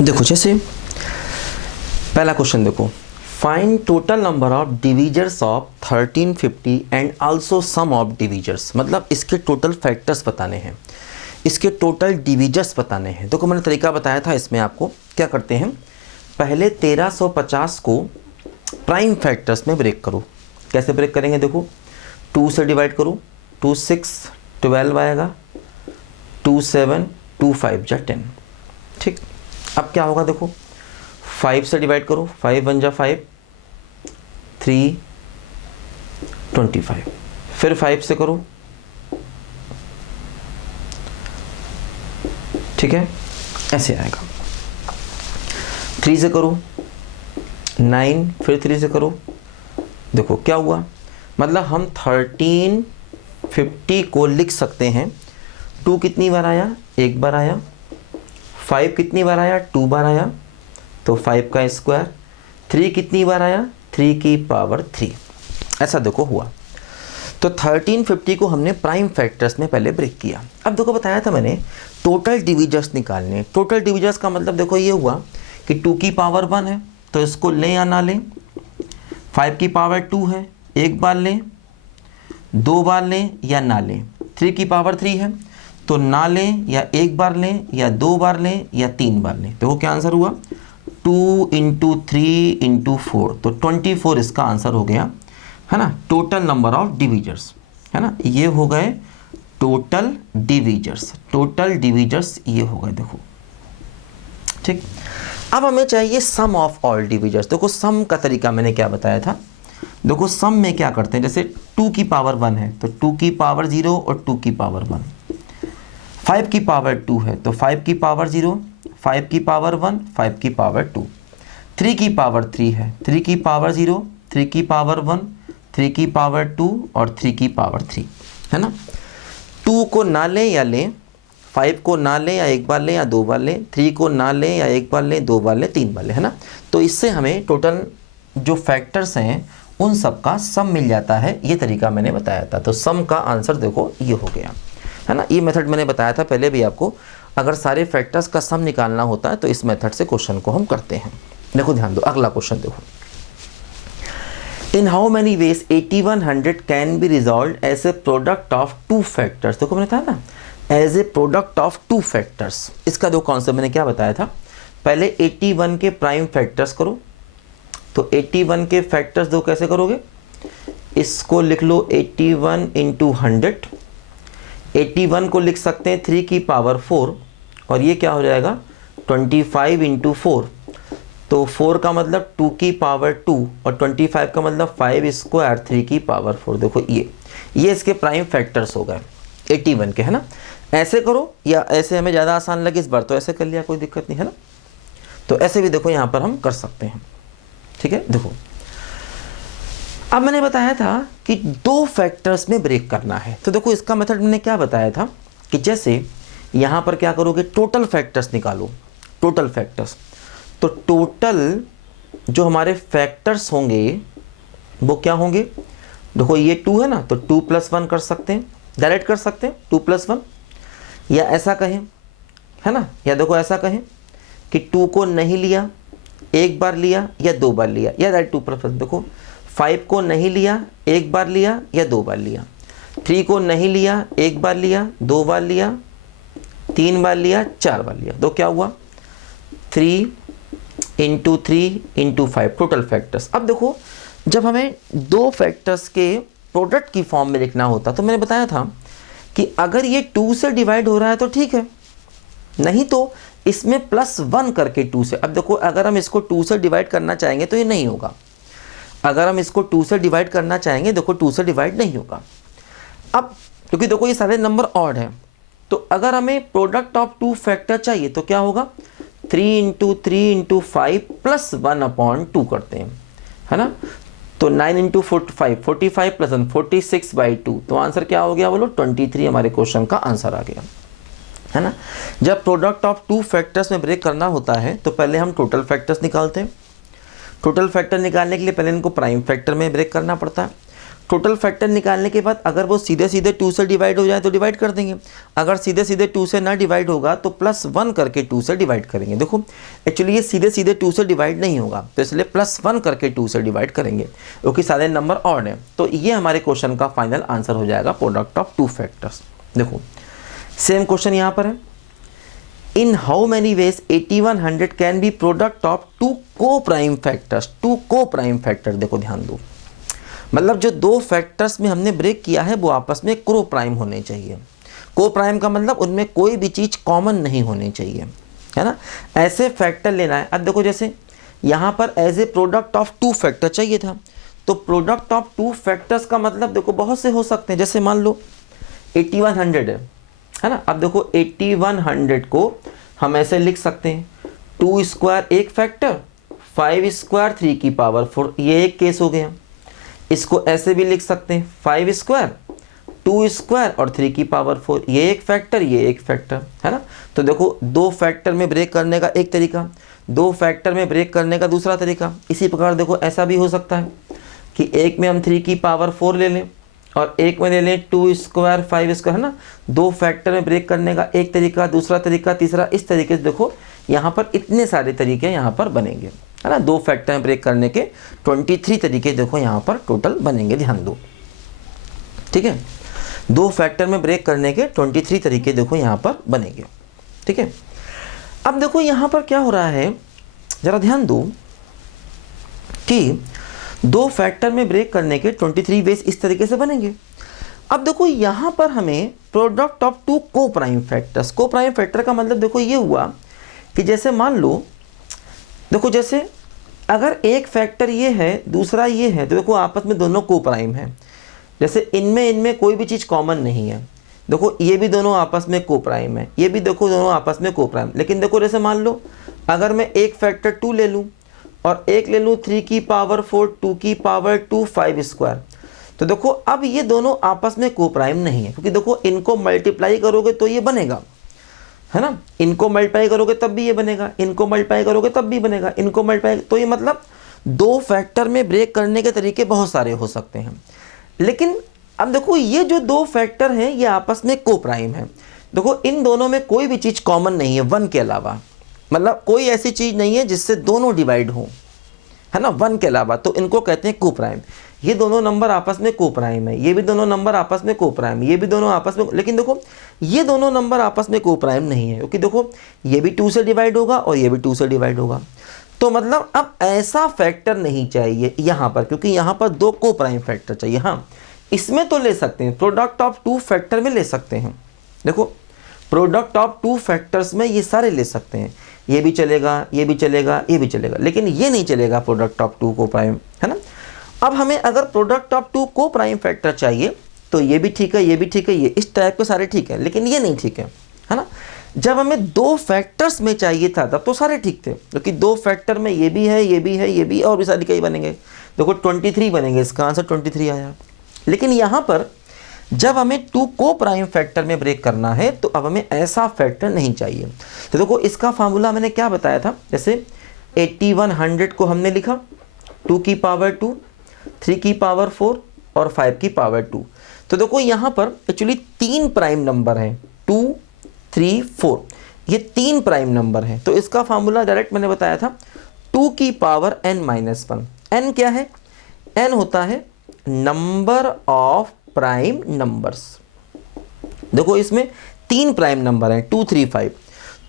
देखो जैसे पहला क्वेश्चन देखो, find total number of divisors of 1350 and also sum of divisors. मतलब इसके टोटल फैक्टर्स बताने हैं, इसके टोटल डिवीजर्स बताने हैं। देखो मैंने तरीका बताया था, इसमें आपको क्या करते हैं, पहले 1350 को प्राइम फैक्टर्स में ब्रेक करो। कैसे ब्रेक करेंगे, देखो 2 से डिवाइड करो, 2 6 12 आएगा, 2 7 2 5 जा 10। ठीक, अब क्या होगा, देखो 5 से डिवाइड करो, 5 1 जा 5, 3 25, फिर 5 से करो, ठीक है, ऐसे आएगा। 3 से करो 9, फिर 3 से करो, देखो क्या हुआ। मतलब हम 1350 को लिख सकते हैं, 2 कितनी बार आया, 1 बार आया, 5 कितनी बार आया, 2 बार आया, तो 5 का स्क्वायर, 3 कितनी बार आया, 3 की पावर 3। ऐसा देखो हुआ। तो 1350 को हमने प्राइम फैक्टर्स में पहले ब्रेक किया। अब देखो बताया था मैंने टोटल डिवीजर्स निकालने। टोटल डिवीजर्स का मतलब देखो ये हुआ कि 2 की पावर 1 है तो इसको लें या ना लें, 5 की पावर 2 है, एक बार लें, 2 बार लें या ना लें, 3 की पावर 3 है तो ना लें या एक बार लें या 2 बार लें या 3 बार लें। देखो क्या आंसर हुआ, 2 × 3 × 4, तो 24 इसका आंसर हो गया, है ना। टोटल नंबर ऑफ डिवीजर्स, है ना, ये हो गए टोटल डिवीजर्स। टोटल डिवीजर्स ये हो गए, देखो ठीक। अब हमें चाहिए सम ऑफ ऑल डिवीजर्स। देखो सम का तरीका मैंने क्या बताया था, देखो सम में क्या करते हैं, जैसे 2 की पावर 1 है तो 2 की पावर 0 और 2 की पावर 1, 5 की पावर 2 है तो 5 की पावर 0, 5 की पावर 1, 5 की पावर 2, 3 की पावर 3 है, 3 की पावर 0, 3 की पावर 1, 3 की पावर 2 और 3 की पावर 3, है ना। 2 को ना लें या लें, 5 को ना लें या एक बार लें या 2 बार लें, 3 को ना लें या एक बार लें, 2 बार लें, 3 बार लें, है ना। तो इससे हमें टोटल जो फैक्टर्स हैं उन सब का सम मिल जाता है। ये तरीका मैंने बताया था, तो सम का आंसर देखो ये हो गया, है ना। ये मेथड मैंने बताया था पहले भी आपको, अगर सारे फैक्टर्स का सम निकालना होता है तो इस मेथड से क्वेश्चन को हम करते हैं। देखो ध्यान दो, अगला क्वेश्चन देखो, in how many ways 8100 can be resolve as a product of 2 factors. देखो मैंने बताया ना, as a product of 2 factors. इसका दो कॉन्सेप्ट मैंने क्या बताया था, पहले 81 के प्राइम फैक्टर्स करो। तो 81 के फैक्टर्स दो कैसे करोगे, इसको लिख लो 81 × 100। 81 को लिख सकते हैं 3 की पावर 4 और ये क्या हो जाएगा 25 × 4, तो 4 का मतलब 2 की पावर 2 और 25 का मतलब 5 स्क्वायर 3 की पावर 4। देखो ये इसके प्राइम फैक्टर्स हो गए 81 के, है ना। ऐसे करो या ऐसे हमें ज़्यादा आसान लगे इस बार तो ऐसे कर लिया, कोई दिक्कत नहीं, है ना। तो ऐसे भी देखो यहाँ पर हम कर सकते हैं, ठीक है। देखो अब मैंने बताया था कि 2 फैक्टर्स में ब्रेक करना है, तो देखो इसका मेथड मैंने क्या बताया था कि जैसे यहाँ पर क्या करोगे, टोटल फैक्टर्स निकालो, टोटल फैक्टर्स। तो टोटल जो हमारे फैक्टर्स होंगे वो क्या होंगे, देखो ये 2 है ना, तो 2 + 1 कर सकते हैं, डायरेक्ट कर सकते हैं 2 + 1, या ऐसा कहें, है ना, या देखो ऐसा कहें कि 2 को नहीं लिया, एक बार लिया या 2 बार लिया, या डायरेक्ट 2 + 1। देखो 5 को नहीं लिया, एक बार लिया या 2 बार लिया, 3 को नहीं लिया, एक बार लिया, 2 बार लिया, 3 बार लिया, 4 बार लिया, तो क्या हुआ 3 × 3 × 5 टोटल फैक्टर्स। अब देखो जब हमें 2 फैक्टर्स के प्रोडक्ट की फॉर्म में लिखना होता तो मैंने बताया था कि अगर ये 2 से डिवाइड हो रहा है तो ठीक है, नहीं तो इसमें +1 करके 2 से। अब देखो अगर हम इसको 2 से डिवाइड करना चाहेंगे तो ये नहीं होगा, अगर हम इसको 2 से डिवाइड करना चाहेंगे, देखो 2 से डिवाइड नहीं होगा। अब क्योंकि देखो ये सारे नंबर ऑड हैं, तो अगर हमें प्रोडक्ट ऑफ 2 फैक्टर चाहिए तो क्या होगा 3 × 3 × 5 + 1/2 करते हैं, है ना। तो 9 × 45, 45 + 1 46/2, तो आंसर क्या हो गया बोलो 23 हमारे क्वेश्चन का आंसर आ गया, है ना। जब प्रोडक्ट ऑफ 2 फैक्टर्स में ब्रेक करना होता है तो पहले हम टोटल फैक्टर्स निकालते हैं। टोटल फैक्टर निकालने के लिए पहले इनको प्राइम फैक्टर में ब्रेक करना पड़ता है। टोटल फैक्टर निकालने के बाद अगर वो सीधे सीधे 2 से डिवाइड हो जाए तो डिवाइड कर देंगे, अगर सीधे सीधे 2 से ना डिवाइड होगा तो +1 करके 2 से डिवाइड करेंगे। देखो एक्चुअली ये सीधे सीधे 2 से डिवाइड नहीं होगा, तो इसलिए +1 करके 2 से डिवाइड करेंगे, क्योंकि सारे नंबर ऑड हैं। तो ये हमारे क्वेश्चन का फाइनल आंसर हो जाएगा, प्रोडक्ट ऑफ 2 फैक्टर्स। देखो सेम क्वेश्चन यहाँ पर है, इन how many ways 8100 can B product of 2 को प्राइम फैक्टर्स। 2 को प्राइम फैक्टर, देखो ध्यान दो, मतलब जो 2 फैक्टर्स में हमने ब्रेक किया है वो आपस में को प्राइम होने चाहिए। को प्राइम का मतलब उनमें कोई भी चीज़ कॉमन नहीं होनी चाहिए, है ना। ऐसे फैक्टर लेना है। अब देखो जैसे यहाँ पर as a product of 2 factor चाहिए था, तो प्रोडक्ट ऑफ 2 फैक्टर्स का मतलब देखो बहुत से हो सकते हैं। जैसे मान लो 8100 है ना। अब देखो 8100 को हम ऐसे लिख सकते हैं 2 स्क्वायर एक फैक्टर, 5 स्क्वायर 3 की पावर 4, ये एक केस हो गया। इसको ऐसे भी लिख सकते हैं 5 स्क्वायर 2 स्क्वायर और 3 की पावर 4, ये एक फैक्टर ये एक फैक्टर, है ना। तो देखो 2 फैक्टर में ब्रेक करने का एक तरीका, 2 फैक्टर में ब्रेक करने का दूसरा तरीका। इसी प्रकार देखो ऐसा भी हो सकता है कि एक में हम 3 की पावर 4 ले लें और एक में ले लें 2 स्क्वायर 5 स्क्वायर, है ना। 2 फैक्टर में ब्रेक करने का एक तरीका, दूसरा तरीका, तीसरा, इस तरीके से देखो यहाँ पर इतने सारे तरीके यहाँ पर बनेंगे, है ना। 2 फैक्टर में ब्रेक करने के 23 तरीके देखो यहाँ पर टोटल बनेंगे, ध्यान दो, ठीक है। 2 फैक्टर में ब्रेक करने के 23 तरीके देखो यहाँ पर बनेंगे, ठीक है। अब देखो यहाँ पर क्या हो रहा है, जरा ध्यान दो कि 2 फैक्टर में ब्रेक करने के 23 वेज इस तरीके से बनेंगे। अब देखो यहाँ पर हमें प्रोडक्ट ऑफ 2 को प्राइम फैक्टर्स, को प्राइम फैक्टर का मतलब देखो ये हुआ कि जैसे मान लो, देखो जैसे अगर एक फैक्टर ये है दूसरा ये है, तो देखो आपस में दोनों को प्राइम है। जैसे इनमें कोई भी चीज़ कॉमन नहीं है, देखो ये भी दोनों आपस में को प्राइम है, ये भी देखो दोनों आपस में को प्राइम। लेकिन देखो जैसे मान लो अगर मैं एक फैक्टर 2 ले लूँ और एक ले लूँ 3 की पावर 4, 2 की पावर 2, 5 स्क्वायर, तो देखो अब ये दोनों आपस में को प्राइम नहीं है, क्योंकि देखो इनको मल्टीप्लाई करोगे तो ये बनेगा, है ना। इनको मल्टीप्लाई करोगे तब भी ये बनेगा, इनको मल्टीप्लाई करोगे तब भी बनेगा, इनको मल्टीप्लाई, तो ये मतलब 2 फैक्टर में ब्रेक करने के तरीके बहुत सारे हो सकते हैं। लेकिन अब देखो ये जो 2 फैक्टर हैं ये आपस में को प्राइम है। देखो इन दोनों में कोई भी चीज़ कॉमन नहीं है 1 के अलावा, मतलब कोई ऐसी चीज़ नहीं है जिससे दोनों डिवाइड हों, है ना, 1 के अलावा, तो इनको कहते हैं को प्राइम। ये दोनों नंबर आपस में को प्राइम है, ये भी दोनों नंबर आपस में को प्राइम, ये भी दोनों आपस में, लेकिन देखो ये दोनों नंबर आपस में को प्राइम नहीं है, क्योंकि देखो ये भी 2 से डिवाइड होगा और ये भी 2 से डिवाइड होगा। तो मतलब अब ऐसा फैक्टर नहीं चाहिए यहाँ पर, क्योंकि यहाँ पर 2 को प्राइम फैक्टर चाहिए। हाँ इसमें तो ले सकते हैं, प्रोडक्ट ऑफ 2 फैक्टर में ले सकते हैं। देखो प्रोडक्ट ऑफ 2 फैक्टर्स में ये सारे ले सकते हैं, ये भी चलेगा, ये भी चलेगा, ये भी चलेगा, लेकिन ये नहीं चलेगा प्रोडक्ट ऑफ 2 को प्राइम, है ना। अब हमें अगर प्रोडक्ट ऑफ 2 को प्राइम फैक्टर चाहिए तो ये भी ठीक है, ये भी ठीक है, ये इस टाइप के सारे ठीक है, लेकिन ये नहीं ठीक है ना। जब हमें 2 फैक्टर्स में चाहिए था तब तो सारे ठीक थे, क्योंकि 2 फैक्टर में ये भी है, ये भी है, ये भी, और भी सारे कई बनेंगे। देखो 23 बनेंगे, इसका आंसर 23 आया। लेकिन यहाँ पर जब हमें 2 को प्राइम फैक्टर में ब्रेक करना है तो अब हमें ऐसा फैक्टर नहीं चाहिए। तो देखो इसका फार्मूला मैंने क्या बताया था, जैसे 8100 को हमने लिखा 2 की पावर 2, 3 की पावर 4 और 5 की पावर 2। तो देखो यहाँ पर एक्चुअली 3 प्राइम नंबर हैं, 2, 3, 4, ये 3 प्राइम नंबर हैं। तो इसका फार्मूला डायरेक्ट मैंने बताया था 2 की पावर n-1। n क्या है, n होता है नंबर ऑफ प्राइम नंबर्स। देखो इसमें 3 प्राइम नंबर हैं 2, 3, 5।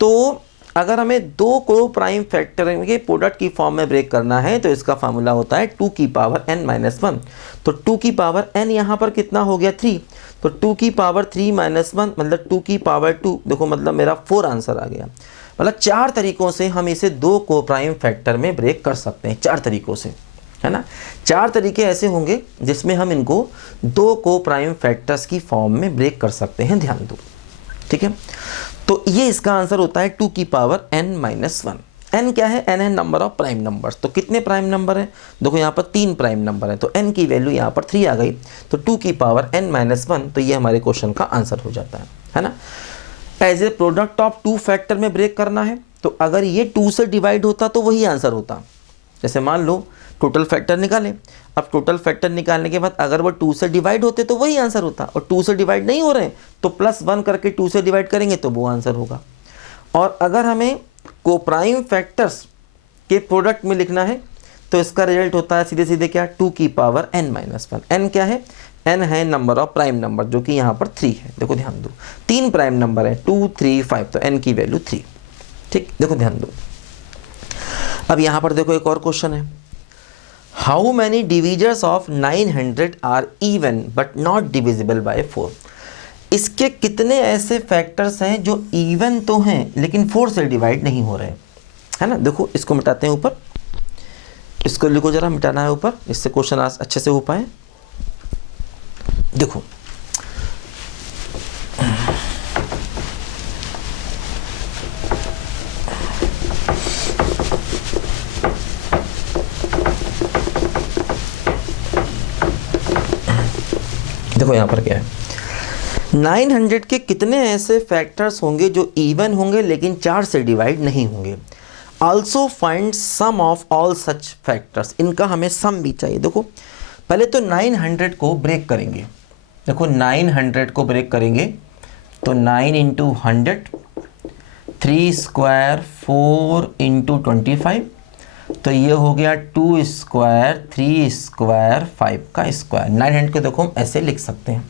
तो अगर हमें 2 को प्राइम फैक्टर के प्रोडक्ट की फॉर्म में ब्रेक करना है तो इसका फार्मूला होता है 2 की पावर n-1। तो 2 की पावर n यहाँ पर कितना हो गया 3, तो 2 की पावर 3 - 1 मतलब 2 की पावर 2, देखो मतलब मेरा 4 आंसर आ गया। मतलब 4 तरीकों से हम इसे 2 को प्राइम फैक्टर में ब्रेक कर सकते हैं, 4 तरीकों से, है ना। 4 तरीके ऐसे होंगे जिसमें हम इनको 2 को प्राइम फैक्टर्स की फॉर्म में ब्रेक कर सकते हैं, ध्यान दो, ठीक है। तो ये इसका आंसर होता है 2 की पावर n-1। n क्या है, n है नंबर ऑफ प्राइम नंबर्स। तो कितने प्राइम नंबर हैं, देखो यहाँ पर 3 प्राइम नंबर है, तो n की वैल्यू यहाँ पर 3 आ गई, तो 2 की पावर n-1, तो ये हमारे क्वेश्चन का आंसर हो जाता है ना। As a product of 2 factor में ब्रेक करना है, तो अगर ये 2 से डिवाइड होता तो वही आंसर होता, जैसे मान लो टोटल फैक्टर निकालें, अब टोटल फैक्टर निकालने के बाद अगर वो 2 से डिवाइड होते तो वही आंसर होता, और 2 से डिवाइड नहीं हो रहे हैं तो +1 करके 2 से डिवाइड करेंगे तो वो आंसर होगा। और अगर हमें कोप्राइम फैक्टर्स के प्रोडक्ट में लिखना है तो इसका रिजल्ट होता है सीधे सीधे क्या, 2 की पावर n-1। n क्या है, n है नंबर ऑफ प्राइम नंबर जो कि यहाँ पर 3 है। देखो ध्यान दो, 3 प्राइम नंबर है 2, 3, 5, तो n की वैल्यू 3। ठीक, देखो ध्यान दो। अब यहाँ पर देखो एक और क्वेश्चन है, how many divisors of 900 are even but not divisible by 4। इसके कितने ऐसे फैक्टर्स हैं जो इवन तो हैं लेकिन 4 से डिवाइड नहीं हो रहे, है ना। देखो इसको मिटाते हैं ऊपर, इसको लिखो जरा, मिटाना है ऊपर, इससे क्वेश्चन अच्छे से हो पाए। देखो देखो यहाँ पर क्या है, 900 के कितने ऐसे फैक्टर्स होंगे जो इवन होंगे लेकिन 4 से डिवाइड नहीं होंगे। Also find sum of all such factors, इनका हमें सम भी चाहिए। देखो पहले तो 900 को ब्रेक करेंगे, देखो 900 को ब्रेक करेंगे तो 9 इंटू 100, 3 स्क्वायर 4 इंटू 25, तो ये हो गया 2 स्क्वायर 3 स्क्वायर 5 का स्क्वायर। 900 को देखो हम ऐसे लिख सकते हैं,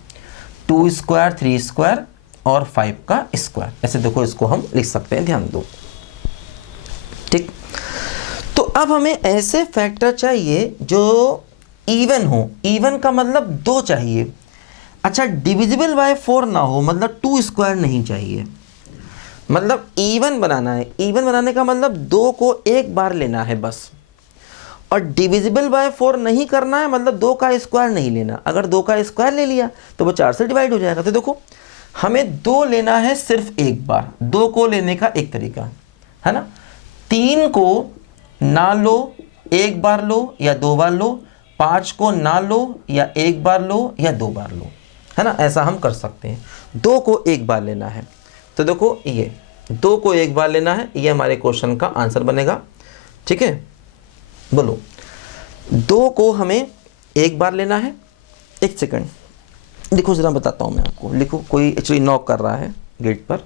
2 स्क्वायर 3 स्क्वायर और 5 का स्क्वायर, ऐसे देखो इसको हम लिख सकते हैं, ध्यान दो। ठीक, तो अब हमें ऐसे फैक्टर चाहिए जो इवन हो, इवन का मतलब 2 चाहिए। अच्छा, डिविजिबल बाय 4 ना हो, मतलब 2 स्क्वायर नहीं चाहिए, मतलब इवन बनाना है। इवन बनाने का मतलब 2 को एक बार लेना है बस, और डिविजिबल बाय 4 नहीं करना है, मतलब 2 का स्क्वायर नहीं लेना। अगर 2 का स्क्वायर ले लिया तो वो 4 से डिवाइड हो जाएगा। तो देखो हमें 2 लेना है सिर्फ एक बार, 2 को लेने का एक तरीका है ना, 3 को ना लो, एक बार लो या 2 बार लो, 5 को ना लो या एक बार लो या 2 बार लो, है ना, ऐसा हम कर सकते हैं। 2 को एक बार लेना है, तो देखो ये 2 को एक बार लेना है, ये हमारे क्वेश्चन का आंसर बनेगा। ठीक है, बोलो 2 को हमें एक बार लेना है। एक सेकंड लिखो जरा, बताता हूँ मैं आपको, लिखो, कोई एक्चुअली नॉक कर रहा है गेट पर।